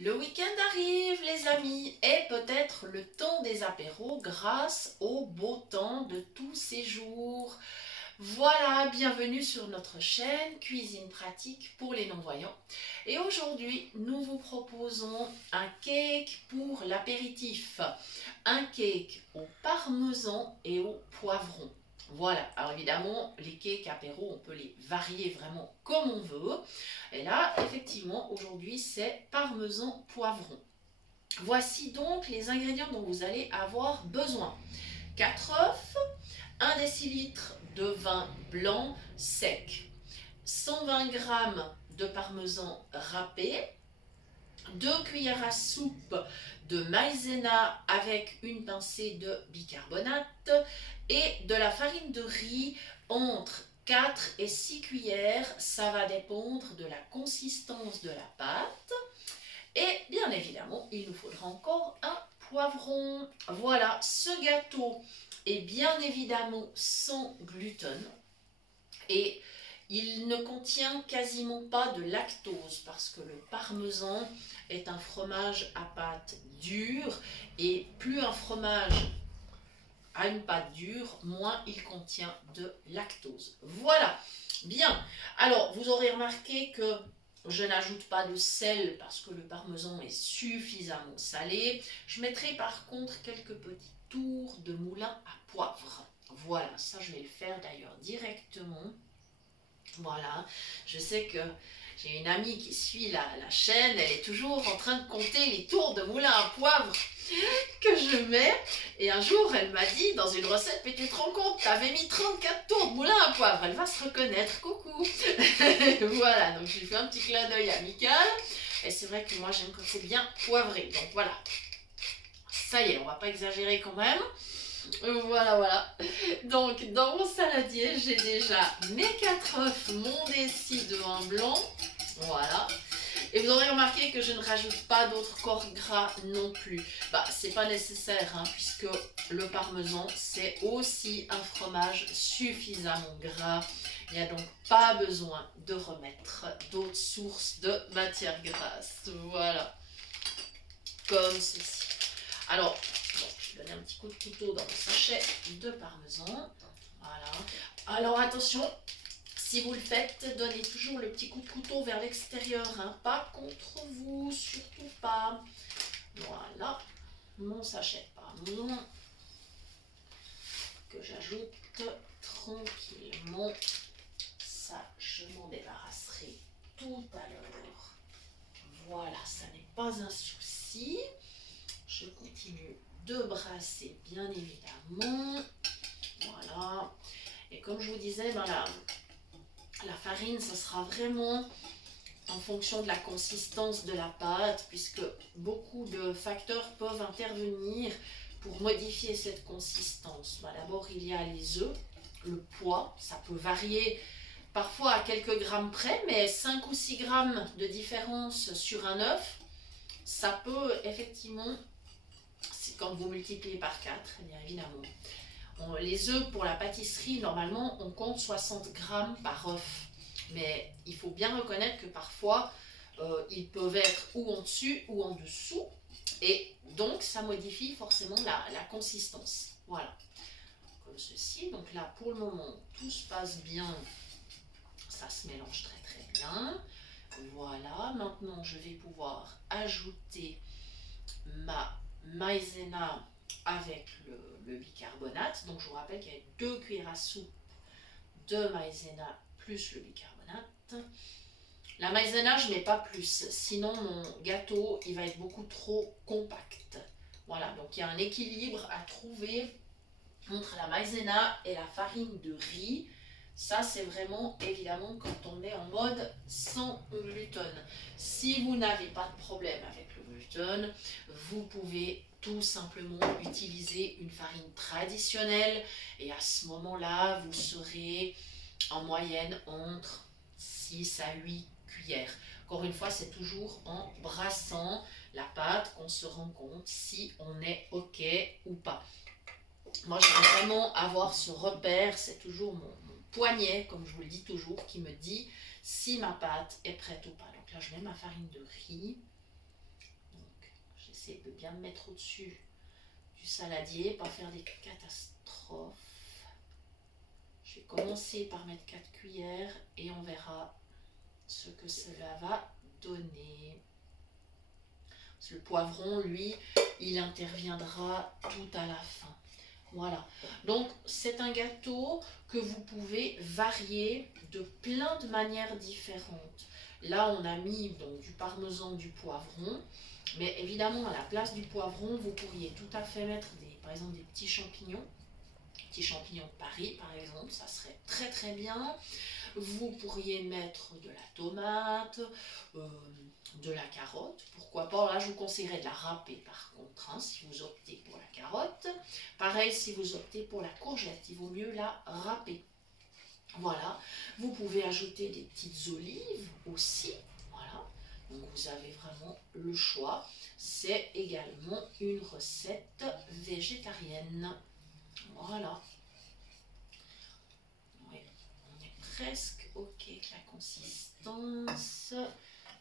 Le week-end arrive, les amis, et peut-être le temps des apéros grâce au beau temps de tous ces jours. Voilà, bienvenue sur notre chaîne Cuisine pratique pour les non-voyants. Et aujourd'hui, nous vous proposons un cake pour l'apéritif. Un cake au parmesan et au poivron. Voilà, alors évidemment, les cakes apéro, on peut les varier vraiment comme on veut. Et là, effectivement, aujourd'hui, c'est parmesan poivron. Voici donc les ingrédients dont vous allez avoir besoin. 4 œufs, 1 décilitre de vin blanc sec, 120 g de parmesan râpé, 2 cuillères à soupe de maïzena avec une pincée de bicarbonate et de la farine de riz entre 4 et 6 cuillères. Ça va dépendre de la consistance de la pâte. Et bien évidemment, il nous faudra encore un poivron. Voilà, ce gâteau est bien évidemment sans gluten et il ne contient quasiment pas de lactose parce que le parmesan est un fromage à pâte dure et plus un fromage a une pâte dure, moins il contient de lactose. Voilà, bien. Alors, vous aurez remarqué que je n'ajoute pas de sel parce que le parmesan est suffisamment salé. Je mettrai par contre quelques petits tours de moulin à poivre. Voilà, ça je vais le faire d'ailleurs directement. Voilà, je sais que j'ai une amie qui suit la chaîne, elle est toujours en train de compter les tours de moulin à poivre que je mets. Et un jour, elle m'a dit dans une recette, mais tu te rends compte, tu avais mis 34 tours de moulin à poivre. Elle va se reconnaître, coucou. Voilà, donc je lui fais un petit clin d'œil amical. Et c'est vrai que moi, j'aime quand c'est bien poivré. Donc voilà, ça y est, on va pas exagérer quand même. Voilà. Donc, dans mon saladier, j'ai déjà mes 4 œufs, mon déci de vin blanc. Voilà. Et vous aurez remarqué que je ne rajoute pas d'autres corps gras non plus. Bah, c'est pas nécessaire, hein, puisque le parmesan, c'est aussi un fromage suffisamment gras. Il n'y a donc pas besoin de remettre d'autres sources de matière grasse. Voilà. Comme ceci. Alors, bon, je vais donner un petit coup de couteau dans le sachet de parmesan. Voilà. Alors attention, si vous le faites, donnez toujours le petit coup de couteau vers l'extérieur, hein, pas contre vous, surtout pas. Voilà, mon sachet de parmesan que j'ajoute tranquillement. Ça, je m'en débarrasserai tout à l'heure. Voilà, ça n'est pas un souci. Je continue de brasser, bien évidemment. Voilà. Et comme je vous disais, ben la farine, ça sera vraiment en fonction de la consistance de la pâte, puisque beaucoup de facteurs peuvent intervenir pour modifier cette consistance. Ben, d'abord, il y a les œufs, le poids, ça peut varier parfois à quelques grammes près, mais 5 ou 6 grammes de différence sur un œuf, ça peut effectivement, c'est quand vous multipliez par 4, bien évidemment. Les œufs pour la pâtisserie, normalement, on compte 60 grammes par œuf. Mais il faut bien reconnaître que parfois, ils peuvent être ou en dessus ou en dessous. Et donc, ça modifie forcément la consistance. Voilà. Comme ceci. Donc là, pour le moment, tout se passe bien. Ça se mélange très bien. Voilà. Maintenant, je vais pouvoir ajouter ma maïzena avec le bicarbonate. Donc je vous rappelle qu'il y a 2 cuillères à soupe de maïzena plus le bicarbonate. La maïzena, je ne mets pas plus, sinon mon gâteau il va être beaucoup trop compact. Voilà, donc il y a un équilibre à trouver entre la maïzena et la farine de riz. Ça, c'est vraiment évidemment quand on est en mode sans gluten. Si vous n'avez pas de problème avec le gluten, vous pouvez tout simplement utiliser une farine traditionnelle et à ce moment-là, vous serez en moyenne entre 6 à 8 cuillères. Encore une fois, c'est toujours en brassant la pâte qu'on se rend compte si on est OK ou pas. Moi, je veux vraiment avoir ce repère, c'est toujours mon poignet, comme je vous le dis toujours, qui me dit si ma pâte est prête ou pas. Donc là, je mets ma farine de riz. Essayez de bien me mettre au-dessus du saladier, pas faire des catastrophes. Je vais commencer par mettre 4 cuillères et on verra ce que cela va donner. Le poivron, lui, il interviendra tout à la fin. Voilà. Donc, c'est un gâteau que vous pouvez varier de plein de manières différentes. Là, on a mis donc, du parmesan, du poivron. Mais évidemment, à la place du poivron, vous pourriez tout à fait mettre, par exemple, des petits champignons. Petits champignons de Paris, par exemple. Ça serait très, très bien. Vous pourriez mettre de la tomate, de la carotte, pourquoi pas. Là, je vous conseillerais de la râper par contre, hein, si vous optez pour la carotte. Pareil, si vous optez pour la courgette, il vaut mieux la râper. Voilà, vous pouvez ajouter des petites olives aussi. Voilà, donc vous avez vraiment le choix. C'est également une recette végétarienne. Voilà. Presque ok avec la consistance.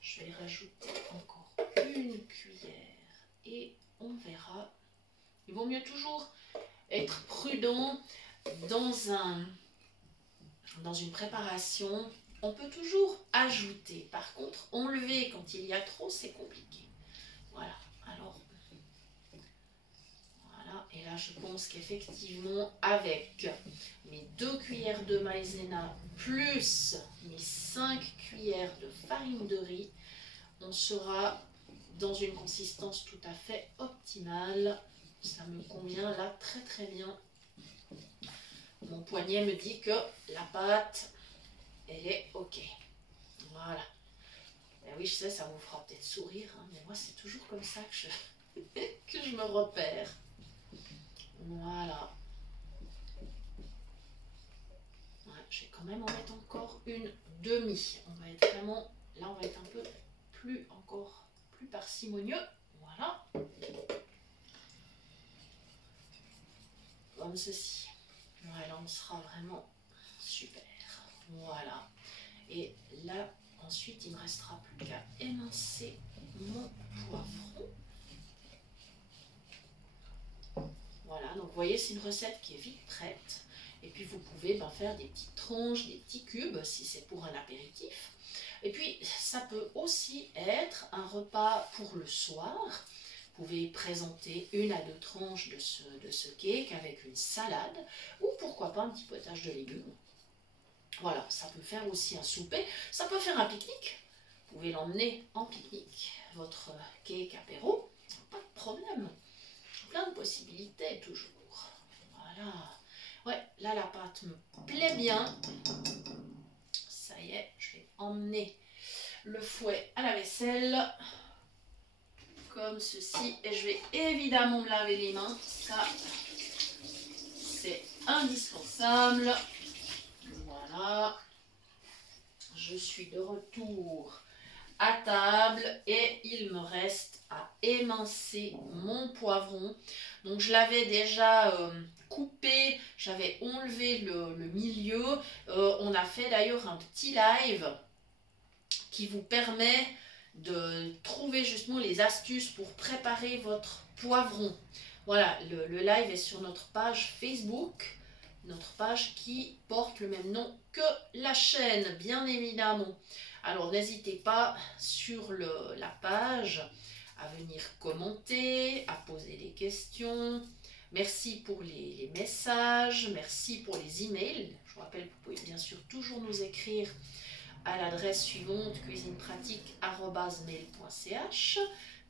Je vais rajouter encore une cuillère et on verra. Il vaut mieux toujours être prudent dans une préparation. On peut toujours ajouter. Par contre, enlever quand il y a trop, c'est compliqué. Voilà. Alors, voilà. Et là, je pense qu'effectivement, avec mes 2 cuillères de maïzena plus mes 5 cuillères de farine de riz, on sera dans une consistance tout à fait optimale. Ça me convient là très très bien. Mon poignet me dit que la pâte, elle est ok. Voilà. Et oui, je sais, ça vous fera peut-être sourire, hein, mais moi c'est toujours comme ça que je me repère. Voilà. Je vais quand même en mettre encore une demi. On va être vraiment, là on va être un peu plus, encore plus parcimonieux. Voilà. Comme ceci. Voilà, on sera vraiment super. Voilà. Et là, ensuite, il ne me restera plus qu'à émincer mon poivron. Voilà, donc vous voyez, c'est une recette qui est vite prête. Et puis vous pouvez faire des petites tranches, des petits cubes si c'est pour un apéritif. Et puis ça peut aussi être un repas pour le soir. Vous pouvez présenter 1 à 2 tranches de ce cake avec une salade ou pourquoi pas un petit potage de légumes. Voilà, ça peut faire aussi un souper, ça peut faire un pique-nique. Vous pouvez l'emmener en pique-nique, votre cake apéro, pas de problème. Plein de possibilités toujours. Voilà. Ouais, là la pâte me plaît bien. Ça y est, je vais emmener le fouet à la vaisselle. Comme ceci. Et je vais évidemment me laver les mains. Ça, c'est indispensable. Voilà. Je suis de retour à table et il me reste à émincer mon poivron. Donc je l'avais déjà coupé, j'avais enlevé le milieu. On a fait d'ailleurs un petit live qui vous permet de trouver justement les astuces pour préparer votre poivron. Voilà, le live est sur notre page Facebook, notre page qui porte le même nom que la chaîne, bien évidemment. Alors n'hésitez pas sur la page à venir commenter, à poser des questions. Merci pour les messages, merci pour les emails. Je vous rappelle que vous pouvez bien sûr toujours nous écrire à l'adresse suivante cuisinepratique@mail.ch.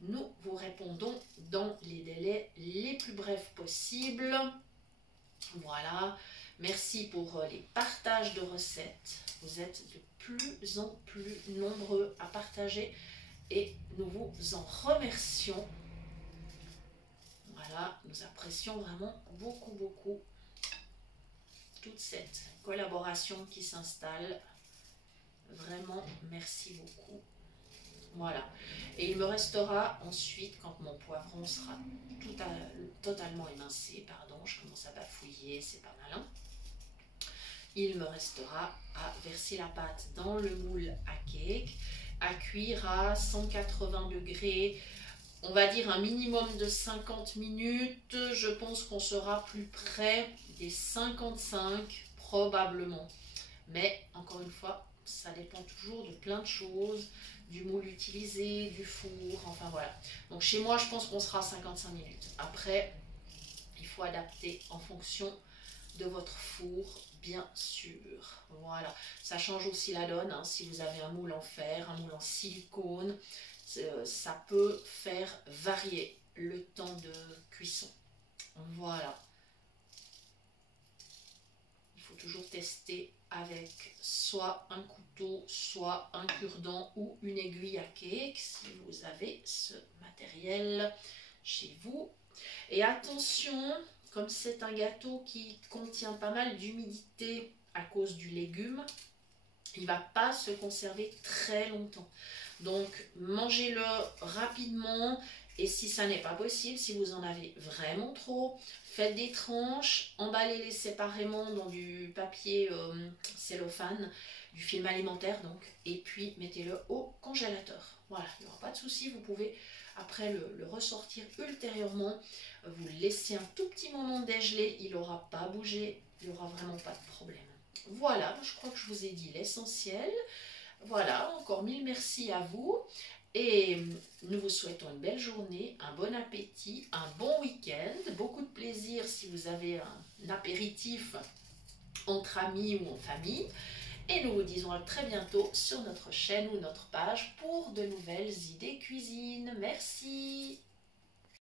Nous vous répondons dans les délais les plus brefs possibles. Voilà, merci pour les partages de recettes. Vous êtes de plus en plus nombreux à partager et nous vous en remercions. Voilà, nous apprécions vraiment beaucoup toute cette collaboration qui s'installe. Vraiment, merci beaucoup. Voilà. Et il me restera ensuite, quand mon poivron sera totalement émincé, pardon, je commence à bafouiller, c'est pas malin. Il me restera à verser la pâte dans le moule à cake, à cuire à 180 degrés on va dire un minimum de 50 minutes. Je pense qu'on sera plus près des 55 probablement. Mais encore une fois, ça dépend toujours de plein de choses, du moule utilisé, du four, enfin voilà. Donc chez moi, je pense qu'on sera à 55 minutes. Après, il faut adapter en fonction de votre four, bien sûr. Voilà, ça change aussi la donne, hein. Si vous avez un moule en fer, un moule en silicone, ça peut faire varier le temps de cuisson. Voilà. Il faut toujours tester avec soit un couteau, soit un cure-dent ou une aiguille à cake si vous avez ce matériel chez vous. Et attention, comme c'est un gâteau qui contient pas mal d'humidité à cause du légume, il ne va pas se conserver très longtemps. Donc mangez-le rapidement et si ça n'est pas possible, si vous en avez vraiment trop, faites des tranches, emballez-les séparément dans du papier cellophane, du film alimentaire donc, et puis mettez-le au congélateur. Voilà, il n'y aura pas de souci, vous pouvez après le ressortir ultérieurement, vous le laissez un tout petit moment dégeler, il n'aura pas bougé, il n'y aura vraiment pas de problème. Voilà, je crois que je vous ai dit l'essentiel. Voilà, encore mille merci à vous et nous vous souhaitons une belle journée, un bon appétit, un bon week-end, beaucoup de plaisir si vous avez un apéritif entre amis ou en famille. Et nous vous disons à très bientôt sur notre chaîne ou notre page pour de nouvelles idées cuisine. Merci!